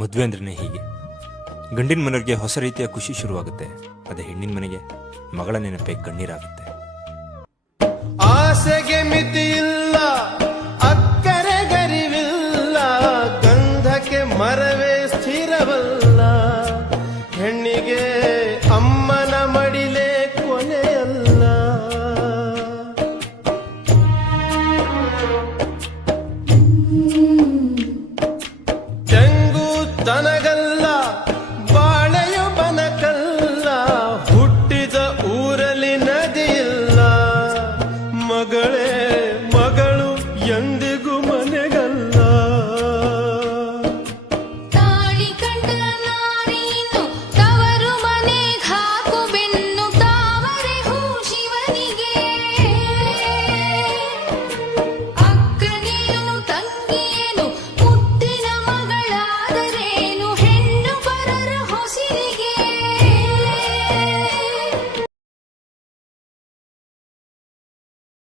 ಮದುವೆ ಅಂದ್ರೇ ಹೀಗೆ. ಗಂಡಿನ ಮನೆಯವರಿಗೆ ಹೊಸ ರೀತಿಯ ಖುಷಿ ಶುರುವಾಗುತ್ತೆ. ಅದೇ ಹೆಣ್ಣಿನ ಮನೆಗೆ ಮಗಳ ನೆನಪೇ ಕಣ್ಣೀರಾಗುತ್ತೆ. ಆಸೆಗೆ ಮಿತಿಯಿಲ್ಲ, ಅಕ್ಕರೆ ಗರಿವಿಲ್ಲ, ಗಂಧಕ್ಕೆ ಮರವೇ ಸ್ಥಿರವಲ್ಲ. ಹೆಣ್ಣಿಗೆ ಅಮ್ಮನ ಮಡಿಲೇ ಕೊನೆಯಲ್ಲ. ತೆಂಗು ತನಗಲ್ಲ